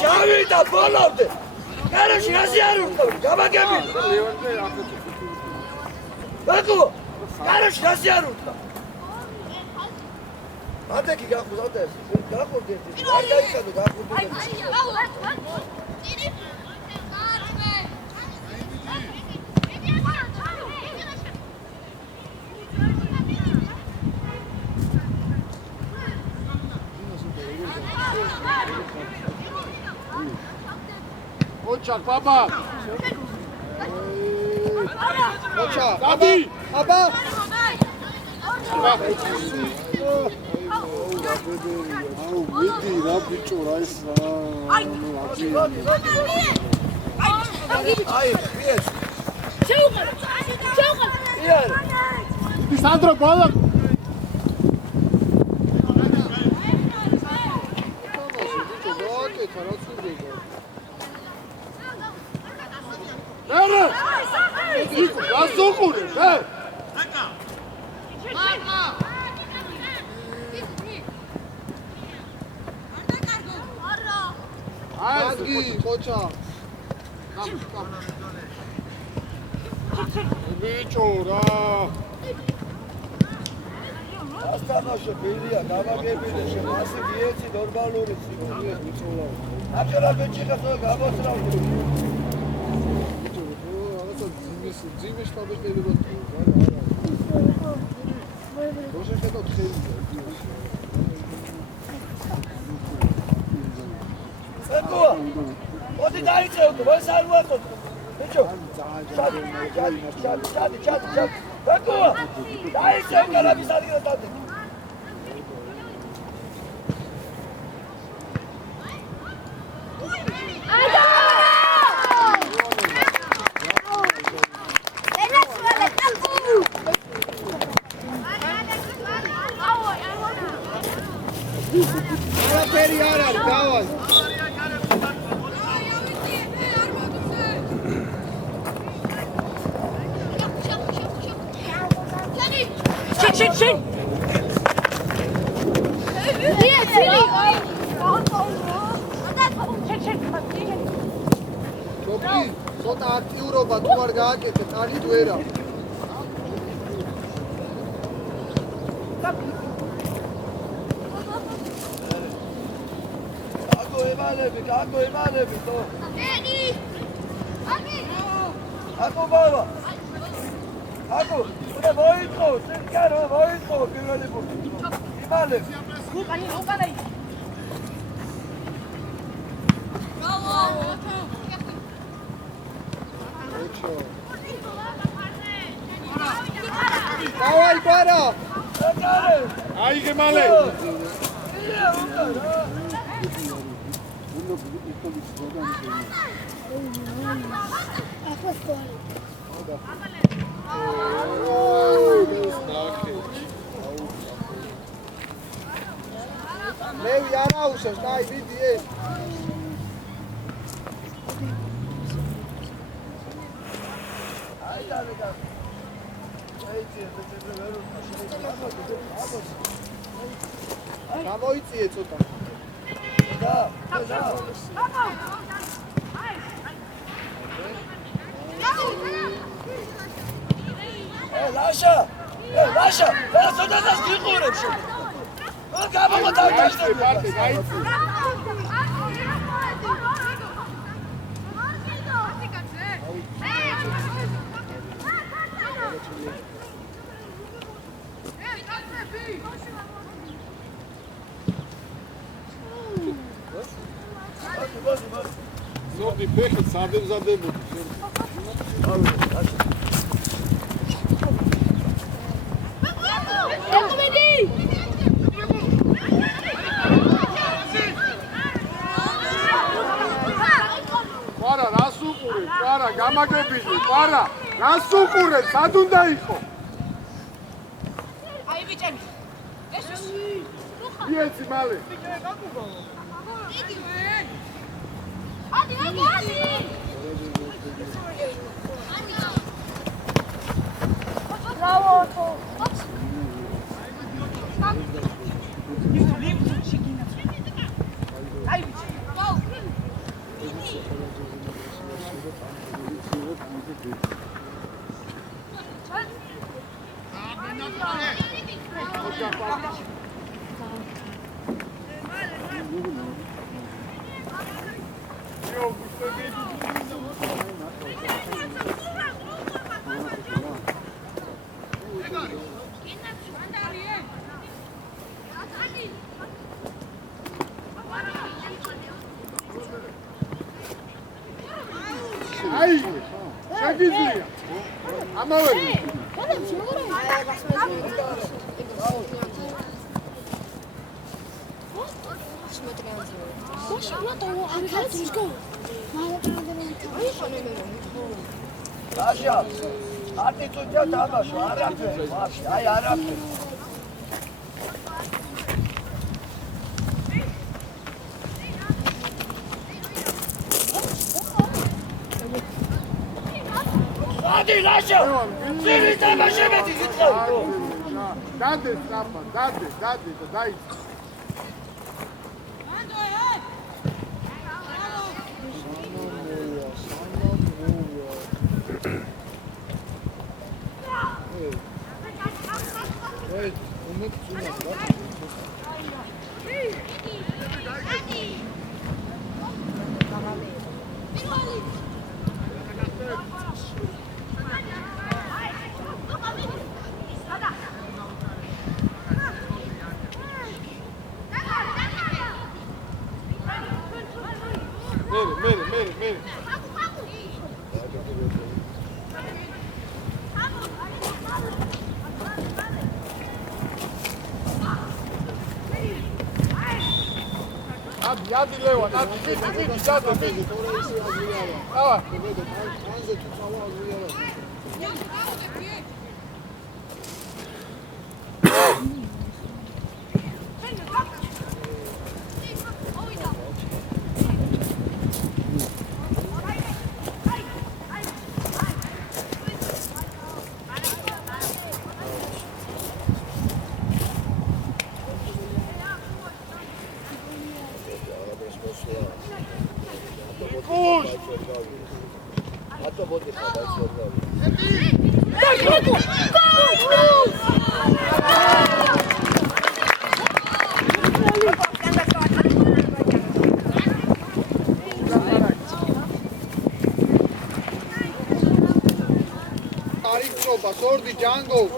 ჩავიდა ბოლომდე. გარაში ასე არ ვიყავ, გამაგები. ბაკო, გარაში ასე არ ვიყავ. ატეკი გახუზავდა ეს. გახურდი ეს. არ გაიცადო გახურდი. Ocha, papa. Ocha, Abi. Aba. ვიდი რა ბიჭო რა ის რა. აი, ეს. შეუყარ. იარ. სანდრო ბალა. ერა. გასუყურე, ჰე? Azgi, kocha. Bicho, ra. ასთანაში ბილია, გამაგებილი შემასი გიეცი ნორმალური ციგონია ბიჭოლა. აკერა ბიჭიხა ხო გამოსრავდი. Bicho, რაღაცა ძიმის შტაბეკელებად. როზე ხედავთ ხელია. ეკო. მოდი დაიწევდო, მას არ ვაყოთ. ბიჭო. ჩადი. ეკო. დაიწევ კარაბის ადგილას დავდი. არაფერი არ არის, დავას. შენ ჯობი, ცოტა აქტიურობა თუ არ გააკეთე, კარგი ვერა. გაგო ემალები თო. აკო ბაბა. აკო, უნდა მოიწყო, სიკარო მოიწყო პირველი პუნქტი. იმალები. უკანა. დავაი კვარა. აიგე მალე. ლევი არ აუშავს, კაი, დიდი ეს. აი დავიდა. აიწიე, ვერ გამოიწიე ცოტა. და. ლაშა, რა სოდასას გიყურებ შენ? გამომოთავ დაიწყე, გაიცი. ზოგი ფეხით სადემზადებოდი. გამაგებიჟი, პარა, რას უყურეთ, სად უნდა იყო? აი ბიჭები. ეს იეცი მალე. ადი. Bravo. აი, შეგიძლია. ამავე. Აშა, არტიტუდა თამაშო, არაფერი, მაშინ, აი არაფერი. ადი ლაშა, ძირი თამაშებეთი გიწყავი. დადეს ნაფა, დადეს და დაიც. მერე. ადი ლევან, ადი ფიდი, დადა ფიდი. აა. Sordi Django.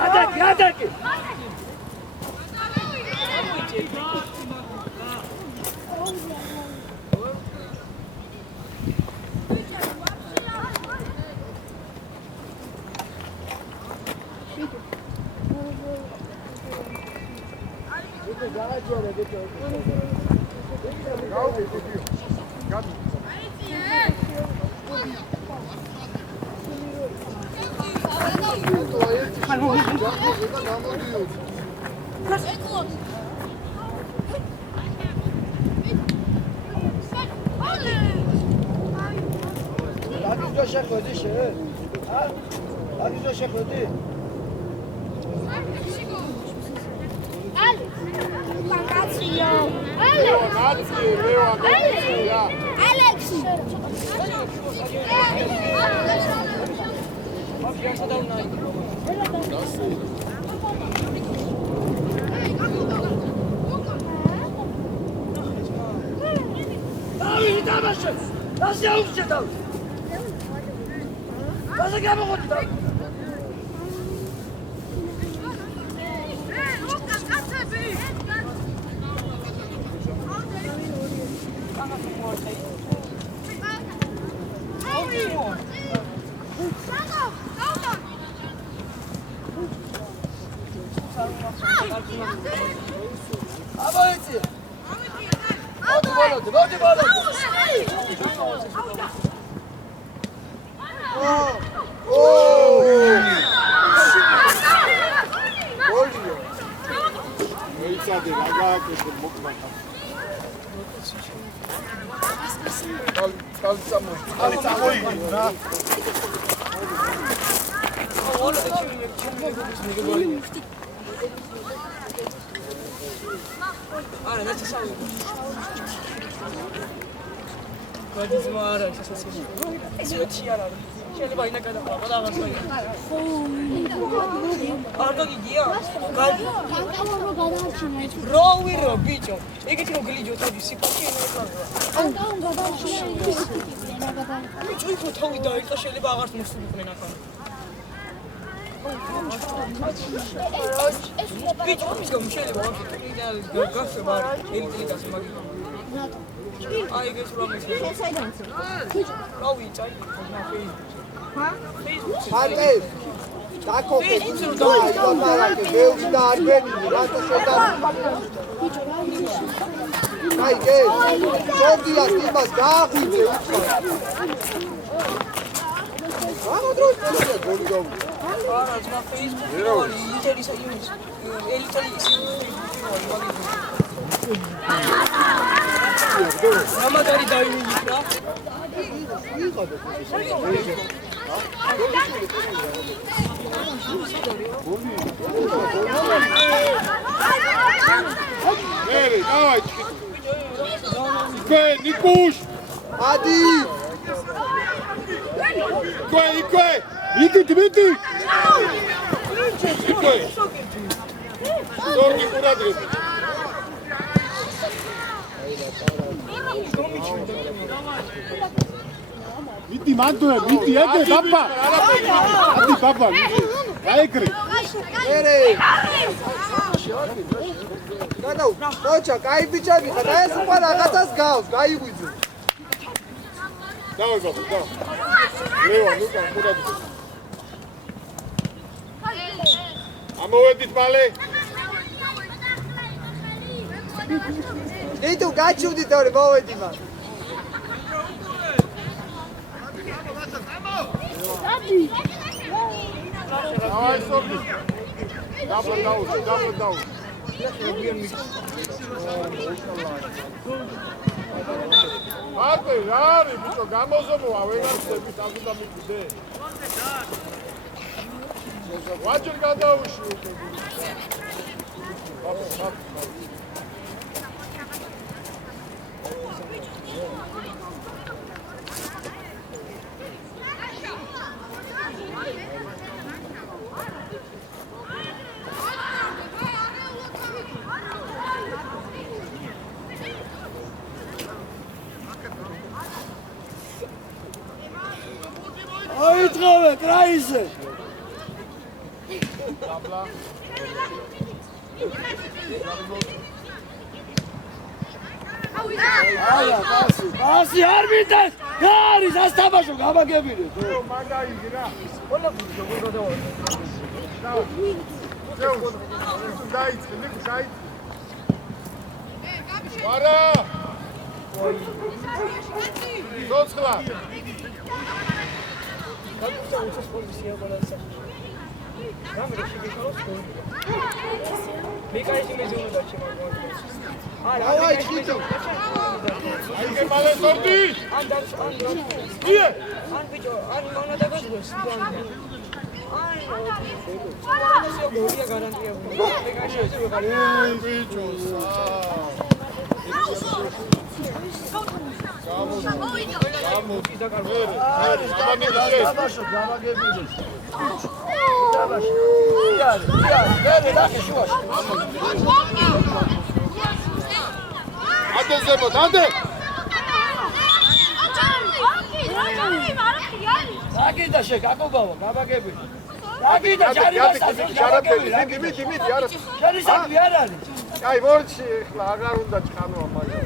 Ataki! Agizdo შეხვედი შენ? ა? Agizdo შეხვედი? დავი დამაშე. ასე აუჩე დავი. ასე გამოყოდი დავი. აბაიცი. მოდი ბოლო. ეიცადე რა გააკეთე მოკლა. კალი წამოიღო რა. არა და ჩასავი. გადიზმა არა ჩასასწორი. ისეთი არა. შეიძლება ინა გადაყვა და აღარ შეიძლება. არ გიგია? კანკავრო გადაარჩინა ეს. რო ვირო ბიჭო. ეგეთი რო გლიჯო თავი სიფაში ენა ეყარა. კანკავრო გადაარჩინა ეს. ენა გადაარჩინა. ბიჭო იქ თავი დაიწყა შეიძლება აღარ მოსულიყვნენ ახლა. ბიჭო ის რომ შეიძლება ვაფიქრე გასება ელიტიკას მაგით. აი ეს რომ ეს. საიდანცე. რავი წაი Facebook. ჰა? Facebook. მარტე დაკოფე დაიბარაკე ბევრი და არ გენილი რატო შეგარი ბიჭო რა ვიცი. აი გე სორდიას იმას გააღვიძე უცხო გამოდროს პოზიცია გოლი გოლი არა ძმა Facebook-ი ლიტერის იმის ელიტალის რამადარი დაიმიჯი რა Эй, давай. Икве, Никуш. ადი Икве. Иди, Дмитрий. Икве. Сорги курадри. Иди, мантуэ, иди, эгэ, папа. Ади, папа. Аекри. ერე გადაუ კოჩა კაი ბიჭები ხარ და ეს უკვე რაღაცას გავს გაიღვიძე Давай, папа, давай. Лева, ну-ка, курадри. Ამოვედით მალე. ნიტუ გაჩვდით თორე მოვედი მან Давай, Сорги. Дабл даун. Არტე, რა არის, ბიჭო, გამოზომოა, ვეღარცები, თაგუდა მიგდე. ვაჭერ გადაუში უკვე. აიწყავე კრაისე დაბლა. აია პასი არ მინდეს რა არის ასთაბაშო გამაგებინე ო, მაგაიგი რა. ყველა ბიჭო როგორ გადავა ზეუ. დაიწყე, ნიკუ, დაიწყე. არა ცოცხლა გაგუცა უცეს პოზიცია ბალანსა გამერე შეგეხალოს მე კაი შემეძუნა შემოგვაქვს დავაი ჩიტო აიგე მალე სორდი ან ია ან ბიჭო ან მონა დაგასვეს ან გორია გარანტია მე კაი შემეძუნა ბიჭოსა გამოდი და კარგად დაბაშო გამაგებიდეს დაბაშო ია დახე შუაში ადე ზემოთ ადე რაგიდა შეგაკობავა გამაგები რაგიდა ჯარიმასაზე გამაგები მიდი არა შენი საქმე არ არის აი მორჩი ახლა აღარ უნდა ჩხანოა მაგრამ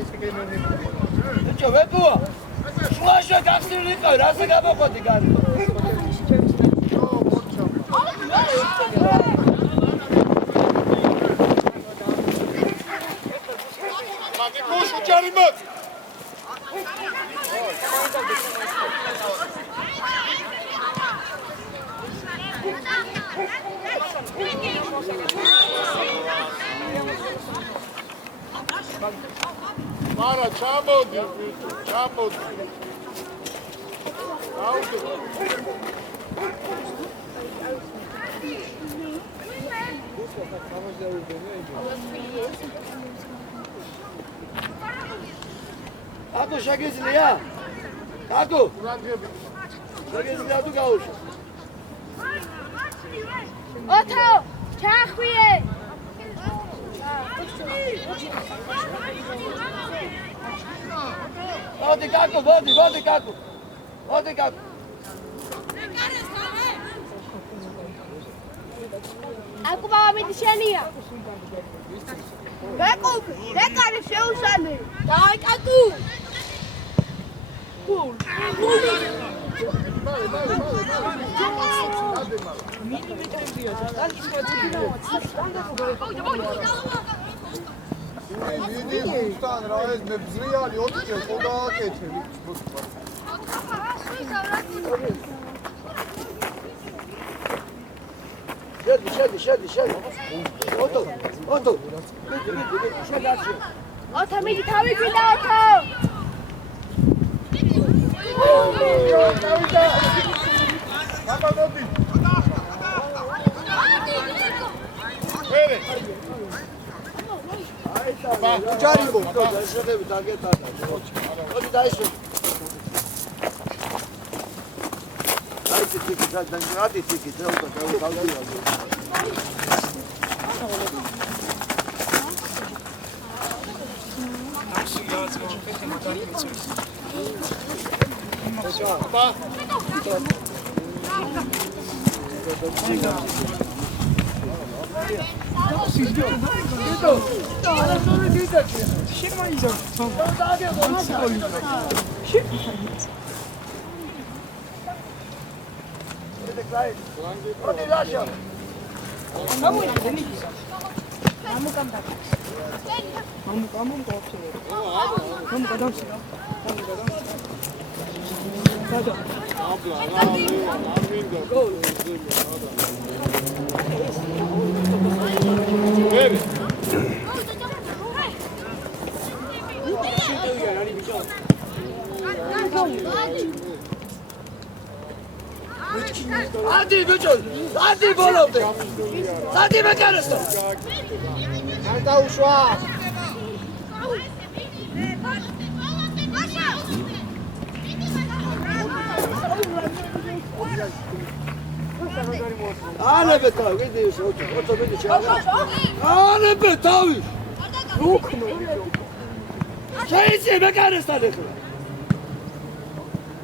ესე გემენი ბიჭო ვებუა შუაში გახსნილი იყავი რაზე გამოყვდი გარი მაგიკუშ უჯარიმად მარა ჩამოდი ჩამოდი აუდი აკუ შეგიძლია აკუ რადგები შეგიძლია თუ გაუშვა ოთო ჩახვიე მოდი კაკუ მოდი კაკუ მოდი კაკუ აკუ ბაბა მიდი შენია გაკუ ეკარი შეუსალე დაი კაკუ მიდი უსთან რა ეს მე ბზრიალი 4 წელი ხო დააკეთე შედი ოტო შეგარჩი ოთო მიდი თავი გვიდა ოთო გამოდები ვერე ჯარიმო შეგები დაგეტადა მოდი დაიშო აი ტიკი დაიჭრა ტიკი დავდია Adi bıçın, adi bolomde. Adi mekanista. ანდა უშვა Anebe tavi, gidiyorsun oto beni çağır. Anebe tavi. Yok mu? Şeysi mekanista dedi.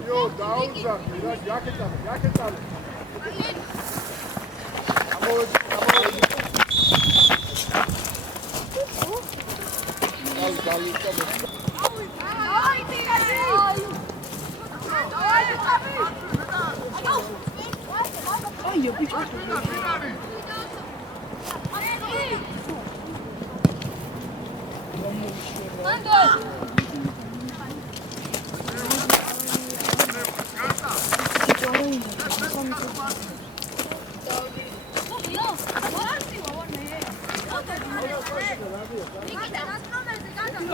Yo, დაუძახი, რა ჯაკეტა. ამოვედი.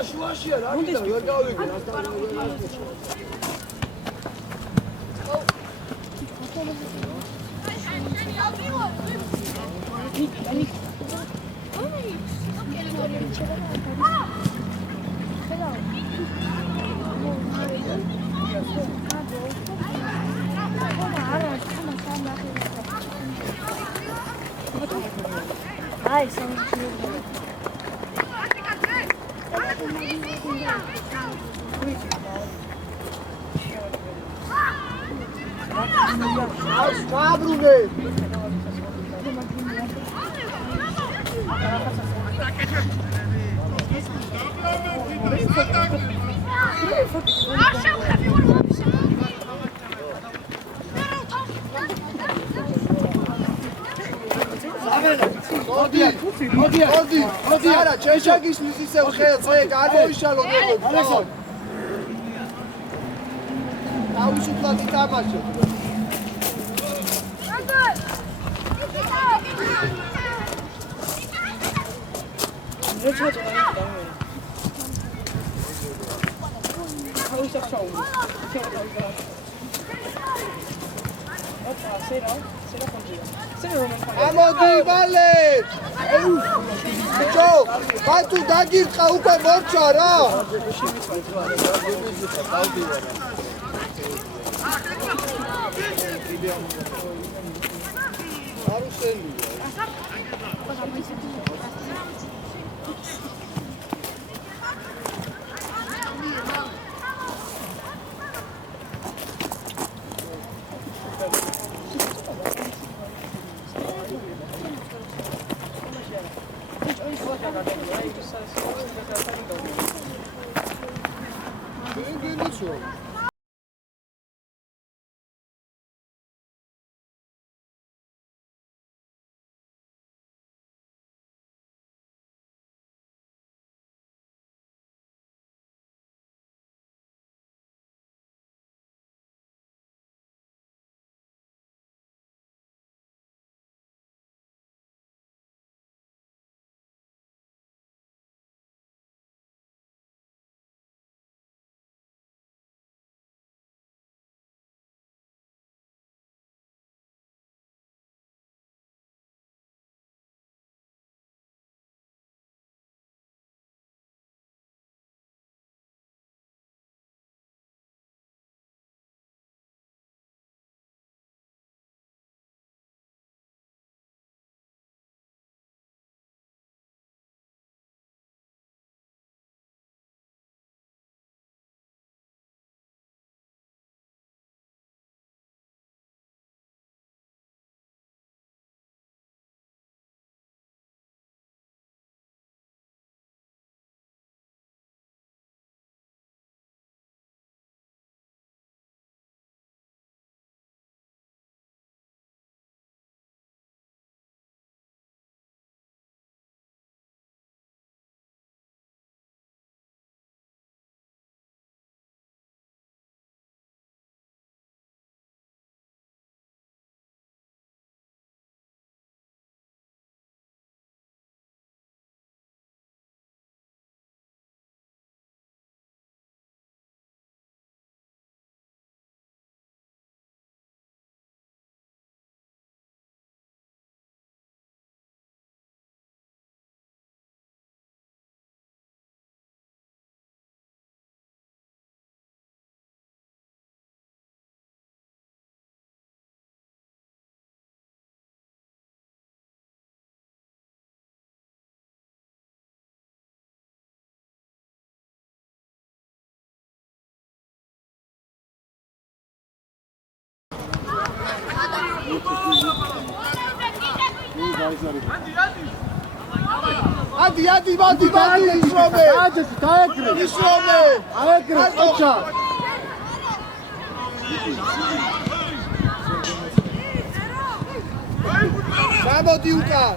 შუაშია რა გინდა ვერ გავიგე Ai, são Cabrune! მოდი არა ჩეშაგისმის ისევ ხელს ეგ არ მოიშალო გოგო თავისუფლად ითამაშო ამოდი ვალე ბიჭო ბათუ დაგირწყა უკვე მორჩა რა არუსელი Adi, ისრომე. დაეკრე. ისრომე. აეკრე, ყოჩა. გამოდი უკან.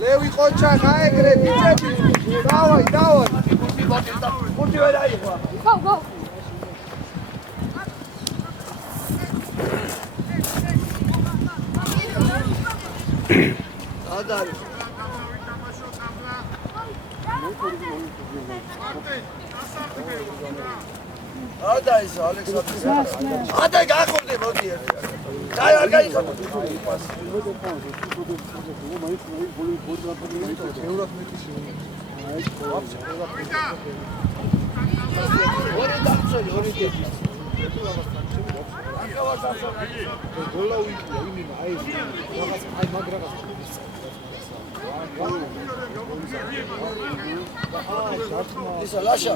ლევი ყოჩა, დაეკრე, ბიჭები. დავაი. მოდი და ხუთი ვერ აიღო. Go. ადარი. ადა ის ალექსანდრე. ადა გახურდი მოდი ერთი. დაი არ გაიხო. ორი დამწოლი, ორი დედი. გოლა უიქია იმინა აი ეს რაღაც აი მაგრაღაც ისა ლაშა.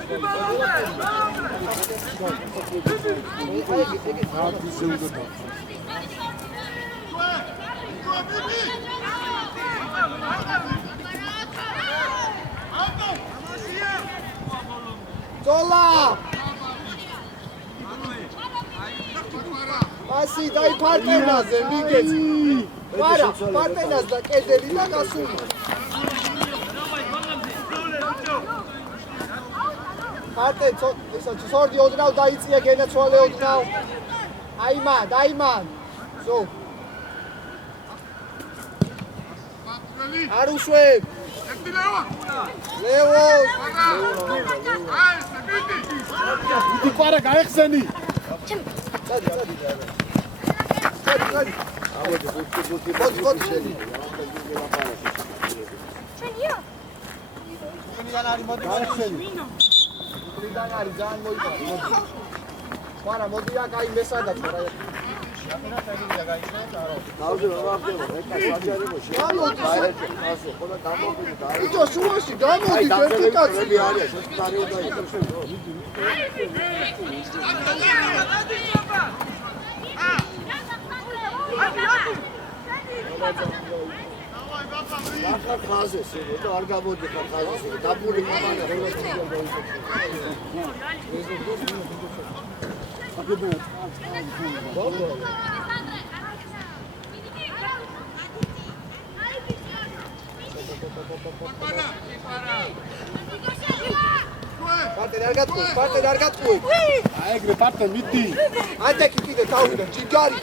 Zola! Asi dai partenaze, migets. Para, partenaz da kedeli da gasuma. Parten, ისა sordi odnav daitsия genacvale odnav. Ayman. So. Arushveb. Leo. Idi qara gaixseni. Cadi. Მოდი შენი. Შენია. მიდან არის მოდი შენი. მიდან არის ძალიან მოიწა. მარა მოდი აქ აი მესადაც რა. დავზე რა ხდება? ეკა საჯარიმოში. ასო, ხოლმე დამოვიდი და აი. იცო შუაში გამოდი ვერტიკალში არის, შეხტარი უნდა იყოს. ახლა ხაზეს შეგო და არ გამოდი ხარ ხაზეს დაბული მომანა Parte dar gatui. Ai egre parte midi. Ante კიდე თავიდან ჯიგარი.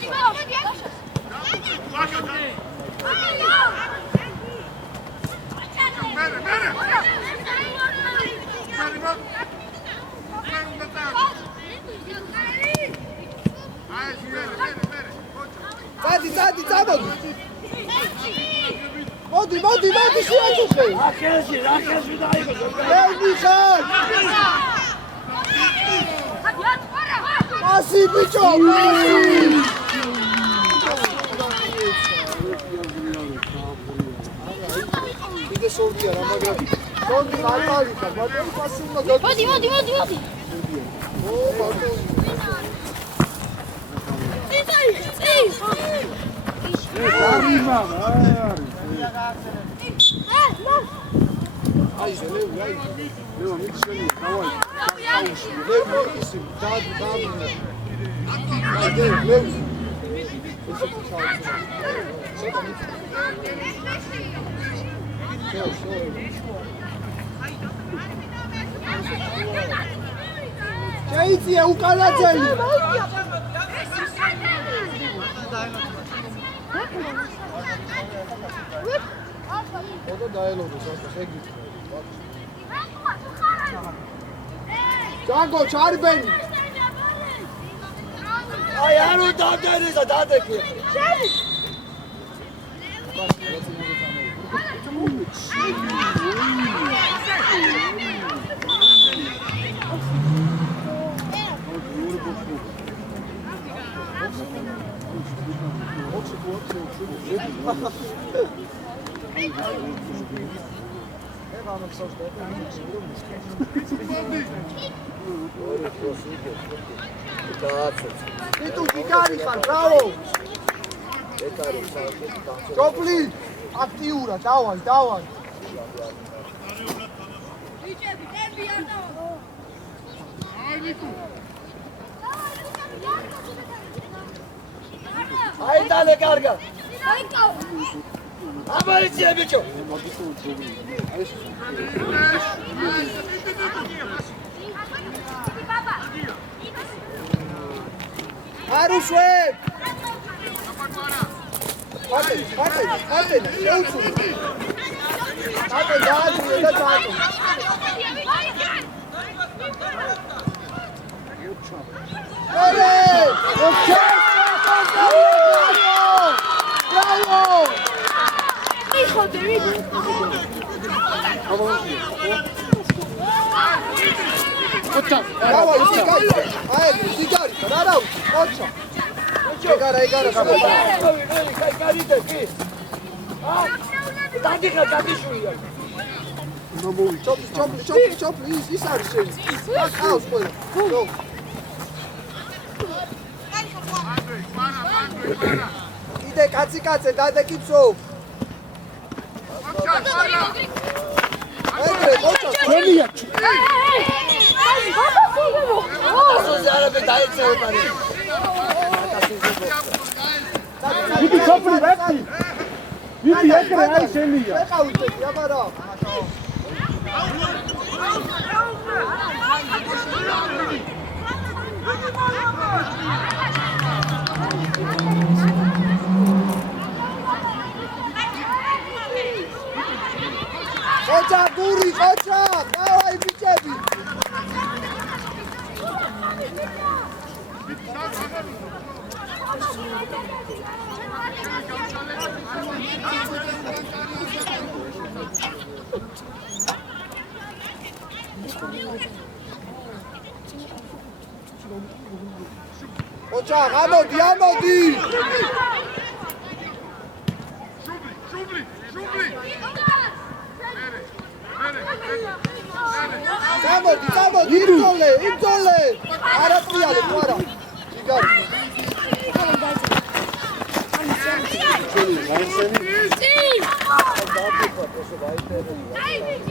Წადი, წამოდი. მოდი, შეაჩუხე. რახელში დაიგო. მიხარ. Asi bicho, Ide sovdia ra მაგრამ კონდი მარტალიკა, მაგრამ პასი უნდა მოდი. ო, ბატონო. Arriva, აი ზელევი, აი. Leo მიცელი, დავაი. ლევი ისი, დადი. აი ლევი. ესეთი ჩავწი. Შეიწია უკანაძელი. ოდო დაელოდოს ასე შეგიწევ. Django, ჩარბენი. აი არ უნდა დადერისა დადეკი. И тут Игорь ხარ, браво! Чопли, აქტიურა, დავაი. აი დალე კარგა. აბაიცია ბიჭო. არუშვებ. ატე, შეუცვლი. ატე, დააძრე და დააჭო. Ole! Okay! Bravo! Hijo de mí. Bravo, Sigari. Ay, Sigari, rara, ocho. Egara. კარიდე კი. დაგიხა დაგიშვია. ჩოპლი, ის არის შენ. აკავს ყველა. Go. იდე კაცი, დადეკიცო. ეგრე, ოჩა, შენია. ასოზე არაფერ დაეცევა. ვიდი ჩოპლი ვეთი. ვიდი ეგრე აი შენია. ეხავიტები, აბარა. Qocha, guri, qocha! Davai, bichebi! Qocha, amodi! Gamodi, imzole! Ara priale, para! Sigari!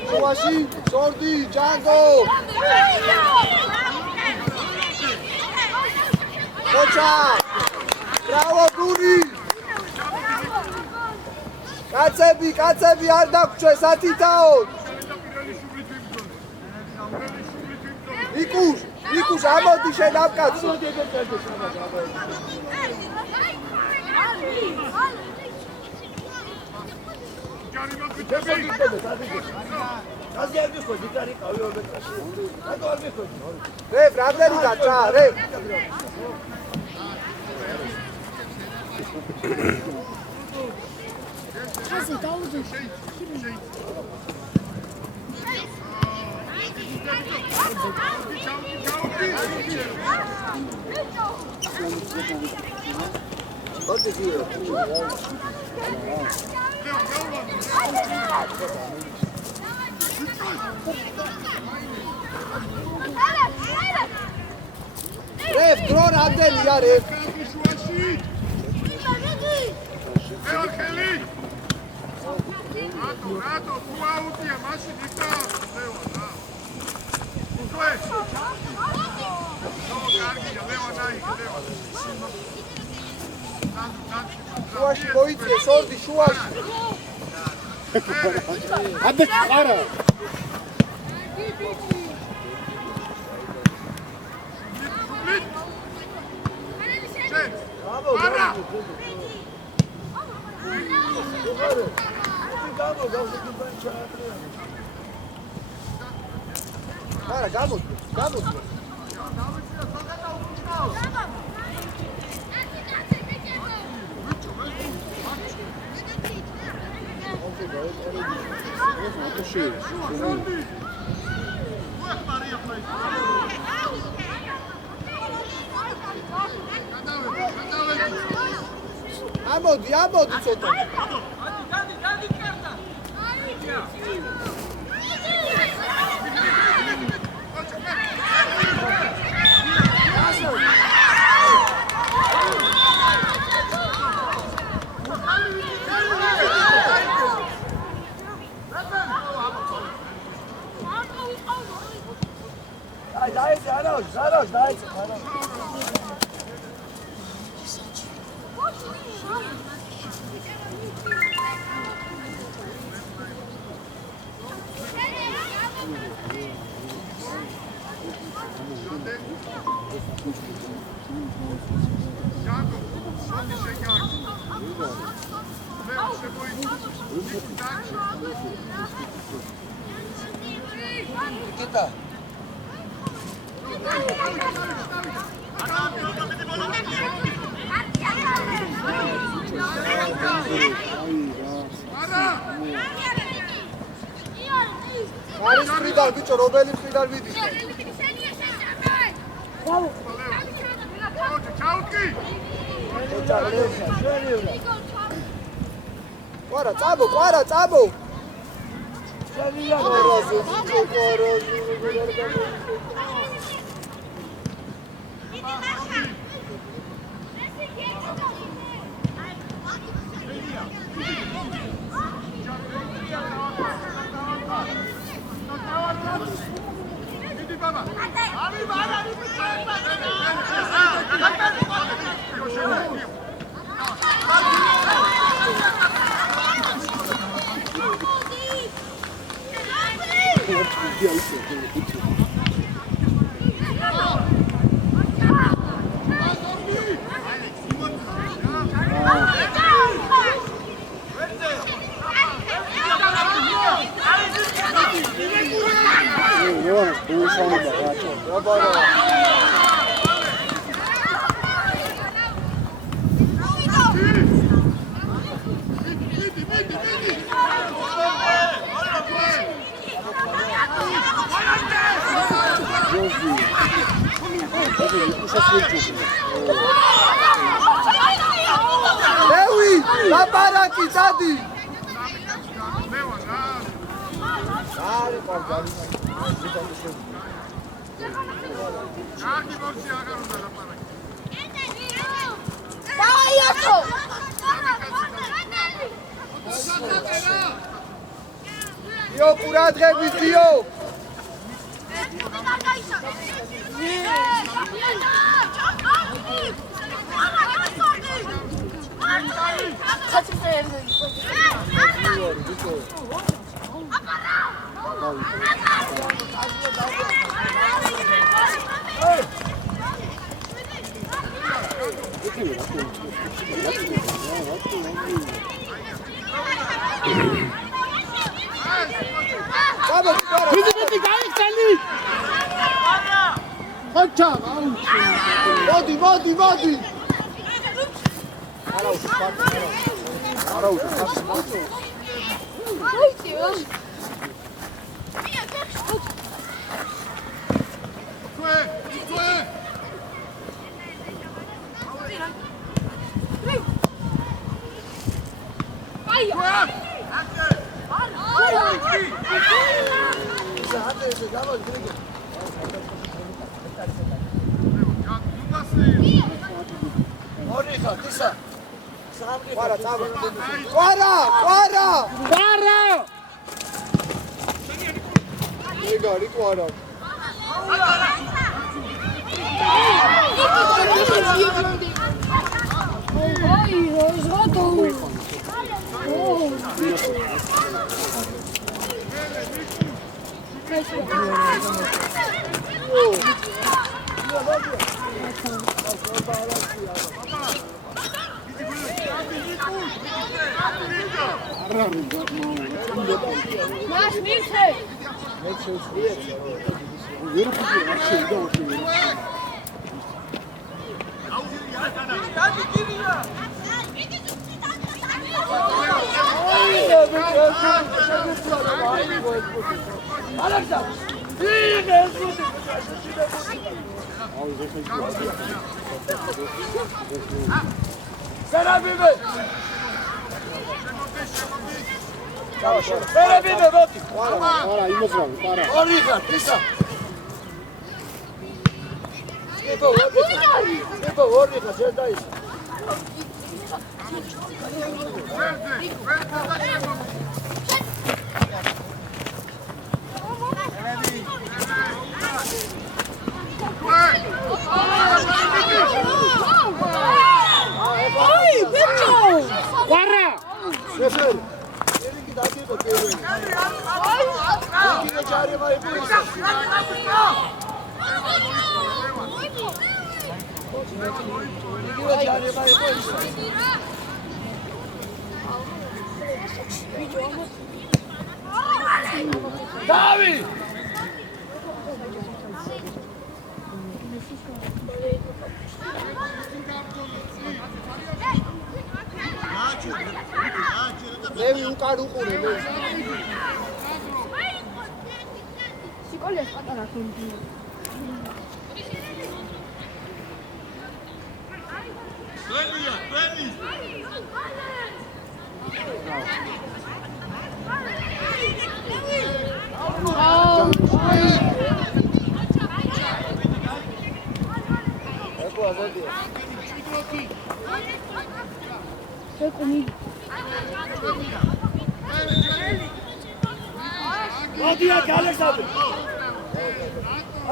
Suashi, Sordi, Django! Qocha! Bravo, Guri! კაცები არ დაგვრჩეს ათითაოდ. ვიკუშ, ამოდი შენ აბკაცო. რე, ბრაბლერი გაჭა, რე. Hadi Davud'um. Hadi diyor. Ref, drone adeli ya Ref. Rato, tu autija, maši nikta. Levo, da. Tu je. Ovo kargija, levo, levo. Šuaši bojice, Sordi, šuaši. Adek, ara. Ara. Cara, gamodi. Ამოდი ცოტა. გადი კარტა. Kita. არის ფრიდალ ბიჭო, რომელი ფრიდალ ვიდი? კვარა, წაბო. Lewi, laparaki tadi. Dio curadrebi Dio. Modi. გასაი. ერთი დაგიყო პირველი. ერთი ჯარება იპოვისა. იგივე ჯარება იპოვისა. დავი ლევი უკან უყურე ლევი. სიკოლიას პატარა თუნდი. მოდია ალექსანდრე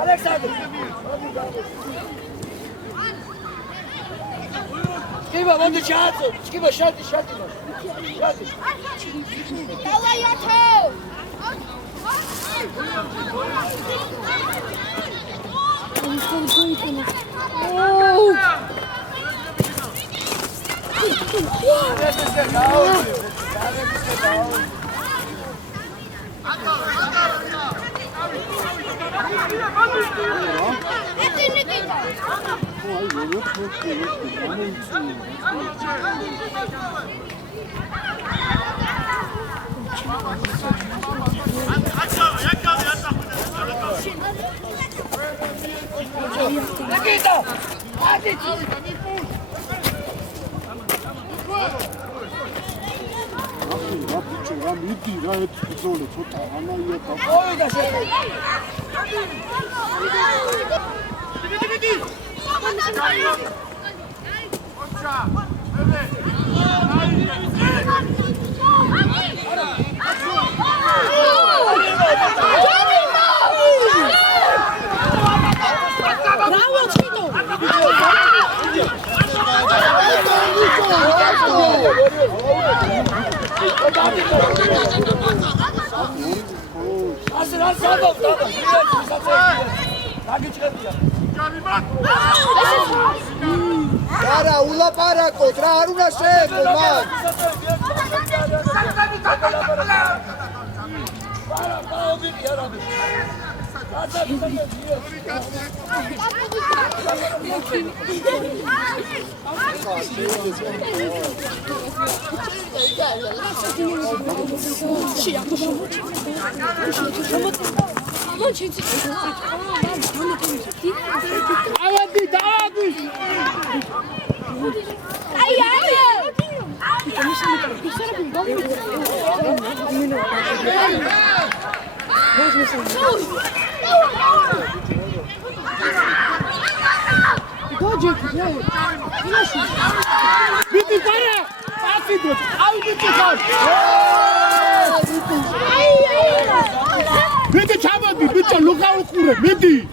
ალექსანდრე სკიბა მოდი ჩააწო სკიბა შარტი შარტი Давай ათო Nikita! არა ულაპარაკოთ რა არ უნდა შეეძლო მან Bitte çabuk, bitte luka ukure, bitte.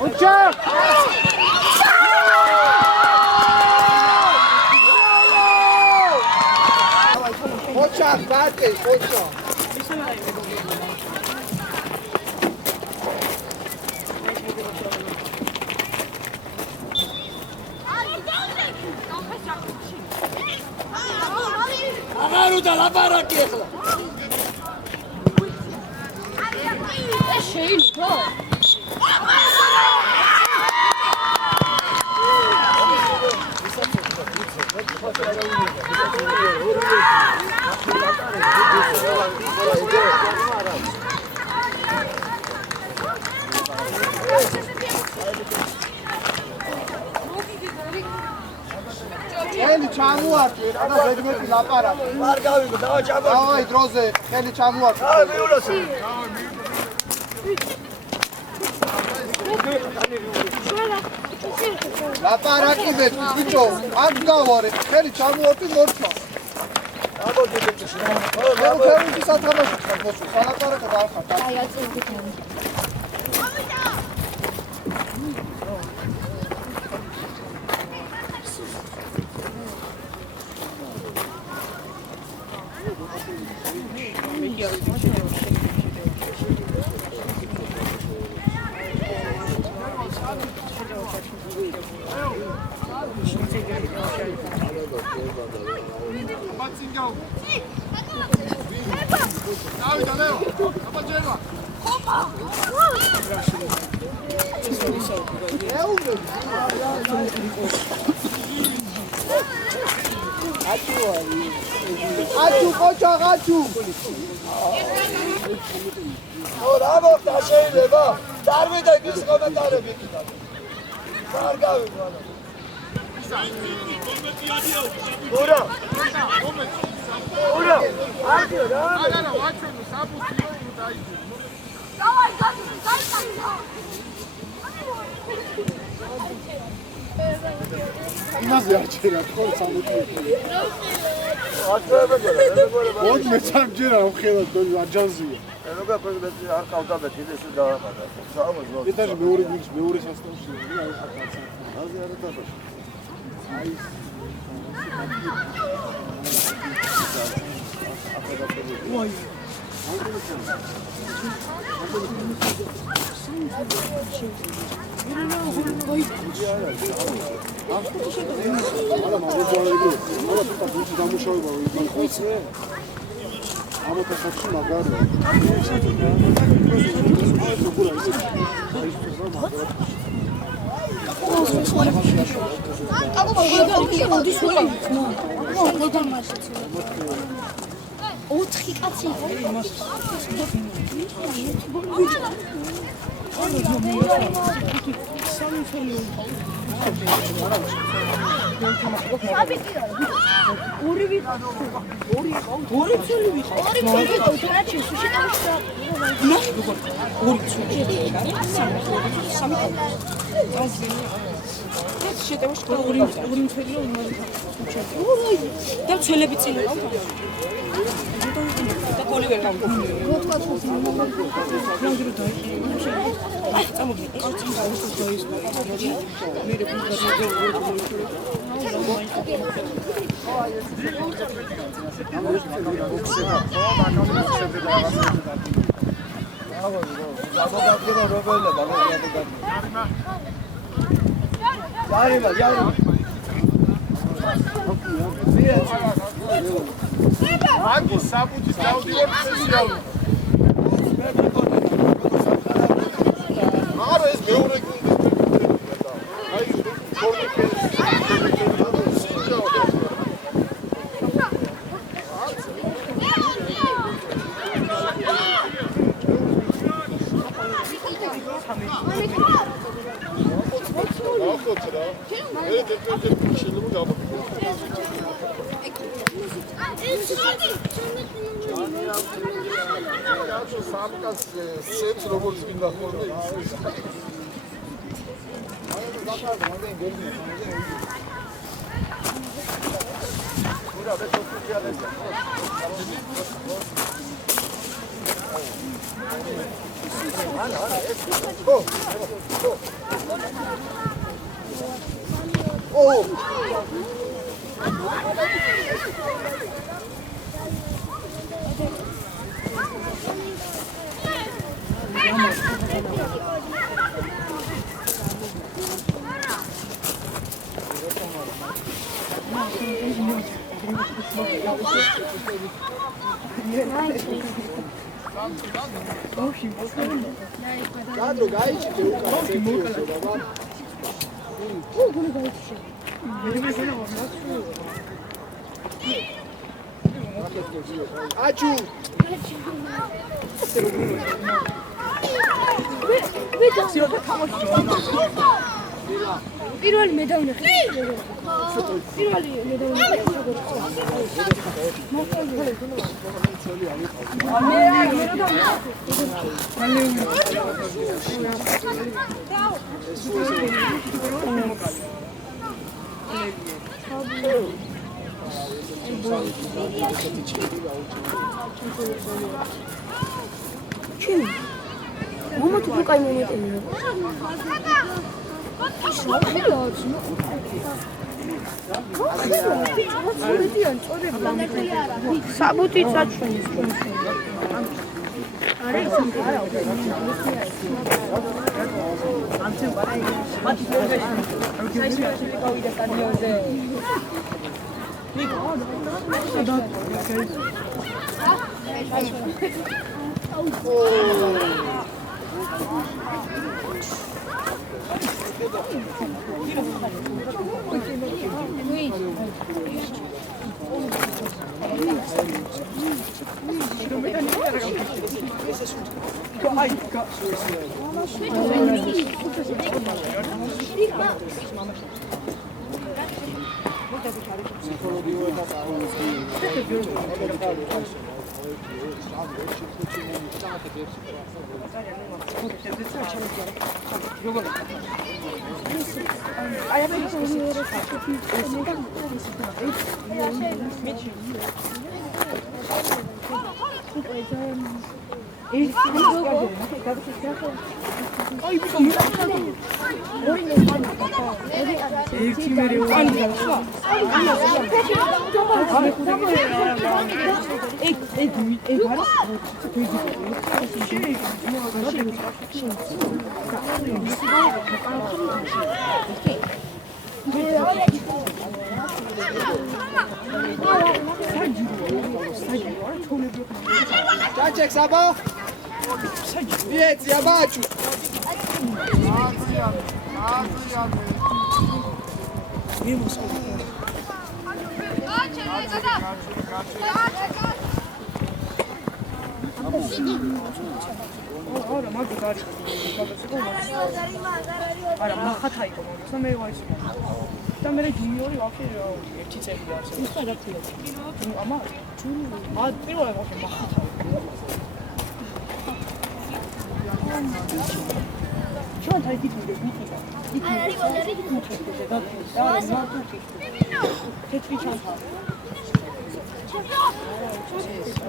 Uçak! Uçak, bate, uçak. Agaruda la baraki ekla. Şey bu. ხელი ჩამოართვე რა და ზედმეტი ლაპარაკი. არ გავიგო, დავა ჩაბა. დავაი დროზე ხელი ჩამოართვე. აი მიულოსი. Şöyle. ლაპარაკიბეთ ბიჭო, აქ გავარე, ხელი ჩამოვარდი მორჩა. ამოდი ბიჭო. მე ფერმის სათამაშო ხარ ბოსო, სალაპარაკო და არ ხარ. აი აწევდი ხარ. აჩუ ყოჩა აჩუ. რა მოხდა შეიძლება? დარვიდა ის კომენტარები კიდე. არ გავიგო. ურა. ურა. აჩუ რა. აგარა ვაჩვენო საბუთი დაიძე. დავაი გაი. იმაზე არჩერა ხო სამუთი. აწევები გორა. ოღონდ მე სამჯერა ხელად აჯანზია. როგორ პრეზიდენტი არ ყავდა და კიდე დააყარა. საუბრო. ეტაჟი მეორე გვიქს მეორე სასტავში აი ხატა. აზე არ დაბა. აი ვაი ოთხი კაცი და ცელები წინ და კოლი ვერ გამგონია. აგი საბუთი დავდივარ სპეციალურად. არა ეს მეორე გუნდი. აი ფორტიკეს სინჯო. ახოთრა. მე დეპრეტები შეიძლება გავაკეთო. Acho sabkas set როგორც გინდა ხოლმე ის. ურა ბეთოქიალეს. ანა ეს. ო. Cadro gaiti che Achu. პირველი მე დავნახე. Mama tu buka ini ni. Sabuti saçmayız. Jack Sabah. Vieți, abaciu. არა მაგ არის არა მახათაი කොმა მე ვაიში და მე ჯუნიორი ვაფშე ერთი წელი არის ის გადაწია ამა ჯუნიორი პირველი ვაფშე მახათაი ჩვენ თაითით მიდიხარ თეთრი ჩანთა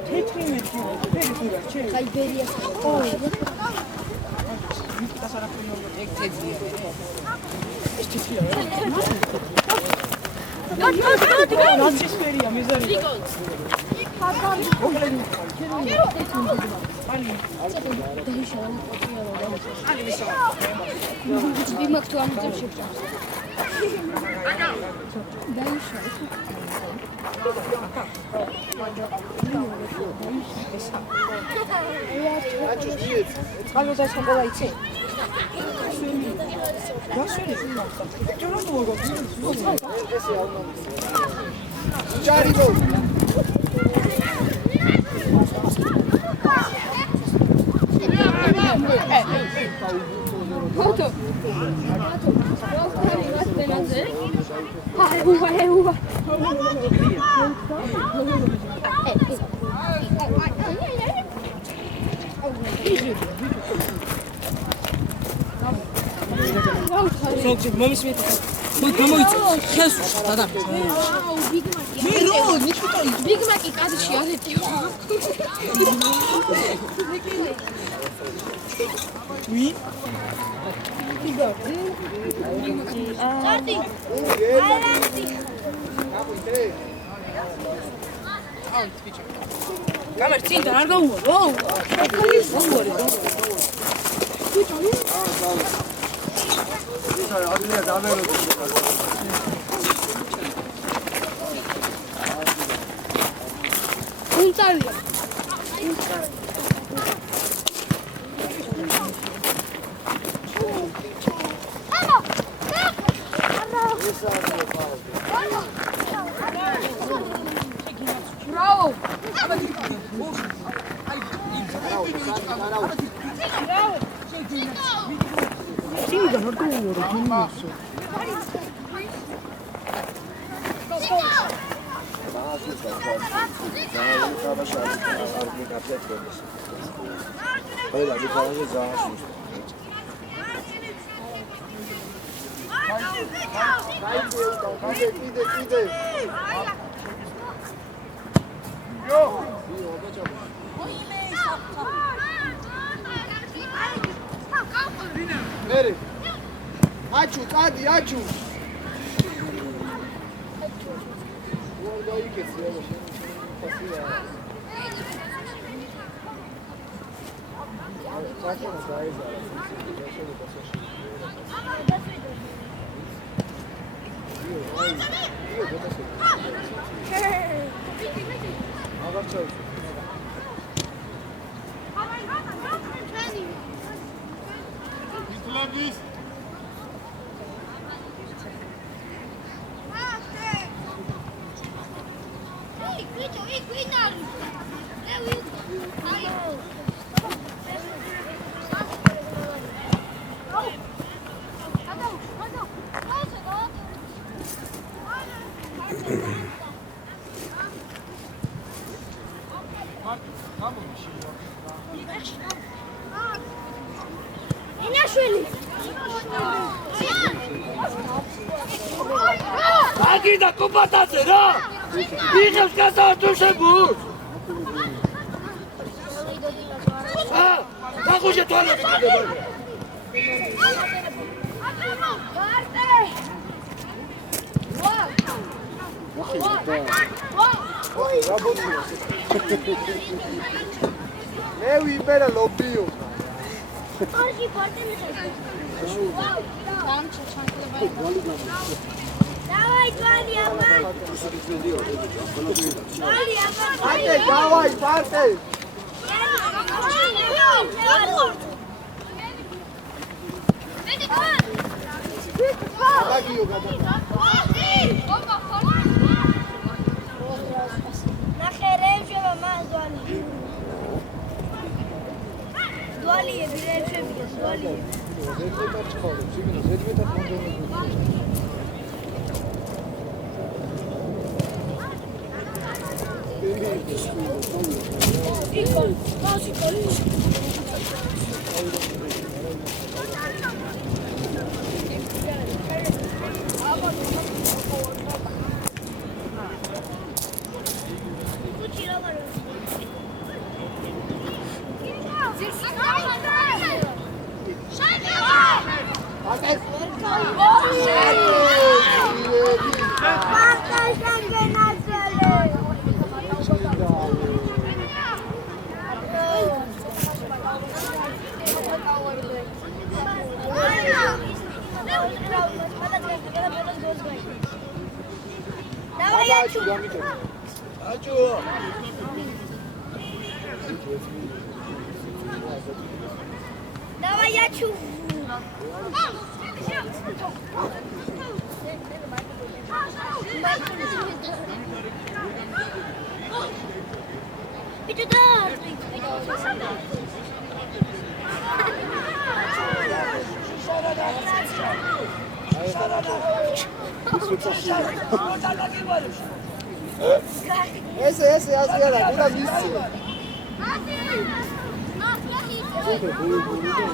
თეთრი მეტი ფერია ჩე Siberias. მომის მე გამოიწე ხეს დადა Big Mac კადრში ასეთია. ვი Arti. კამერ წინ არ გაუვო. Untarlia. Bravo. Achu, Tadi, Achu. Agida kupatace, no! Idziesz kazała tu się bój! A! Mogą się to robić! Lewi, pera, lobinho. Dawaj, Dawaj, parte! Na Jerez lleva más Duali. Duali je bileće bio, Duali je. Давай я чу. Esse, ela, pura missa.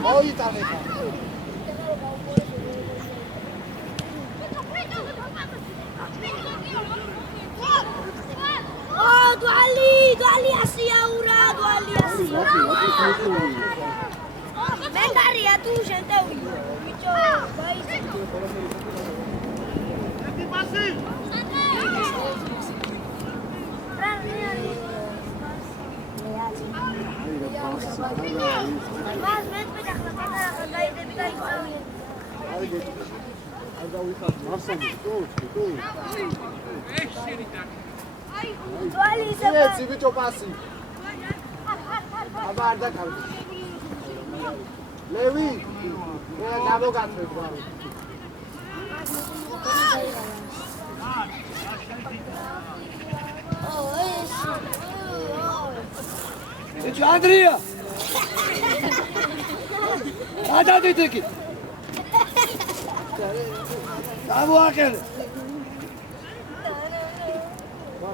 Olha, tá legal. Oh, Duali Asiaura, Duali Asiaura. Megaria tu gente o bicho vai. Mas met met a khata da ide bi dai sawi. Aga uikhad marsani, tu. Duali se Esse bicho passa. Abarda cara. Levi, eu acabo gato, cara. Eti Andrea! Hadi Tekin! Tamam akıllı.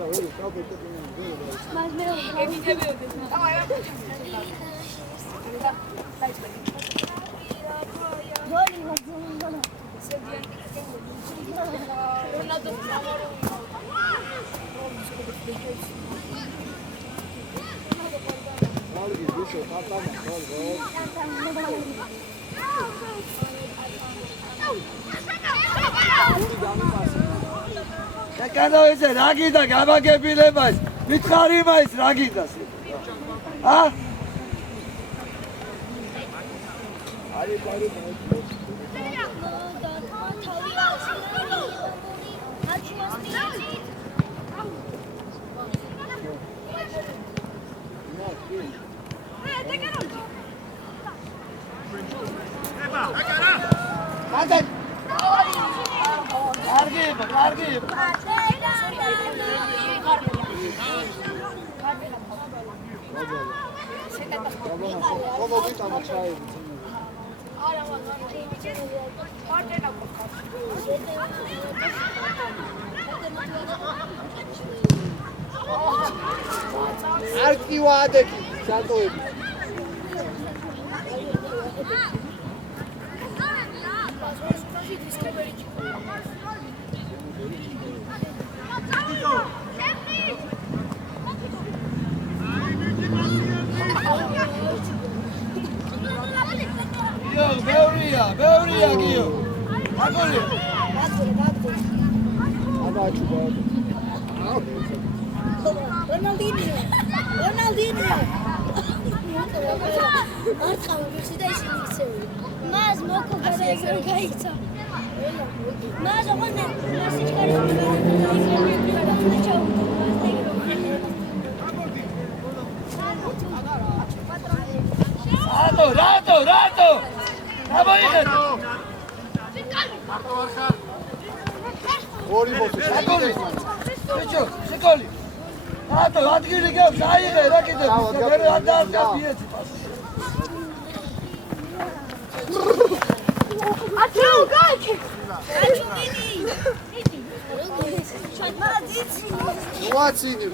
მას მე ეკანა ესე რა გინდა გამაგებილება ის მითხარი მაინც რა გინდა ბევრია გიო აგოლი რონალდინიო მას მოკვდა და ეგრე გაიქცა მას ოღონდ მასიჩკარი რატო აბოიღეთ ორი ბოთი აგოლი ბიჭო სიკოლი რატო ადგილი გაქვს აიღე რა კიდე მე არ დავკავდი ეს აჩუ გაიქე აჩუ მიდი ვაცინი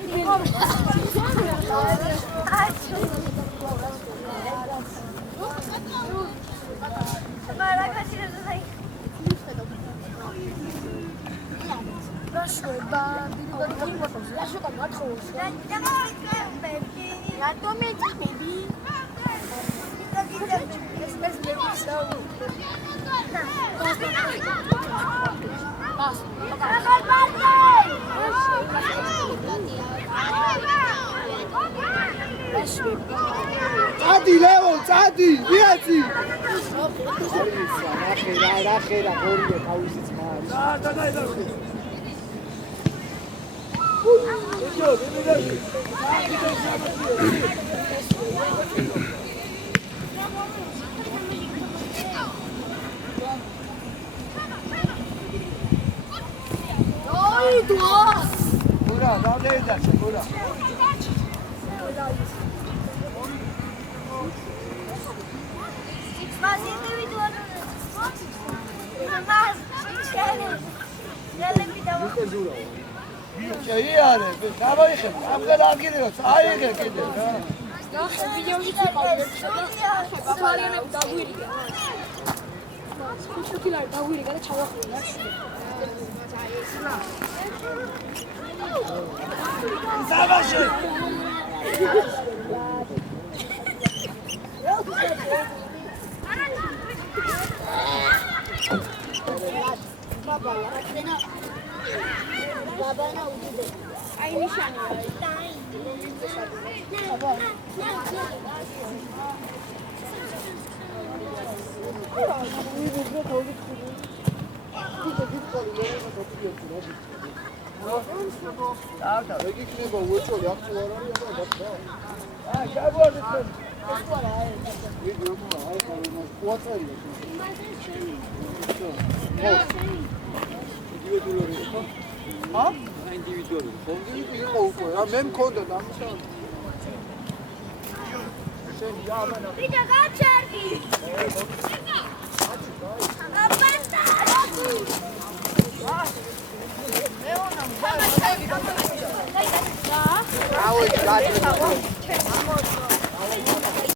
წადი ლევონ წადი ვიაცი რა ხერა გორიო თავისი ძმა არის Ura, davle edersin, ura. მას ინდივიდუალურად მას შეიძლება დავახო შეიარე, დავაიხე, ამგერ აგირეო, აიღე კიდე რა. ვიდეოში წავიდეთ და ფარიანები დაგვირიგა. შუქილარი დაგვირიგა და ჩავახურა. დავაშე. ბაბანა უდიდე. აი ნიშანია. ეგ იქნება უეჭოლი აქ თუ არ არის აბა დაბა. შაბოდი. ეგ როგორ აი ხარ უაწერია. ინდივიდუალური ხო? ა? ინდივიდუალური. ინდივიდუალური იყო უკვე. რა მე მქონდა დამისა. შენ იავანა. ვიდა გაჩერდი.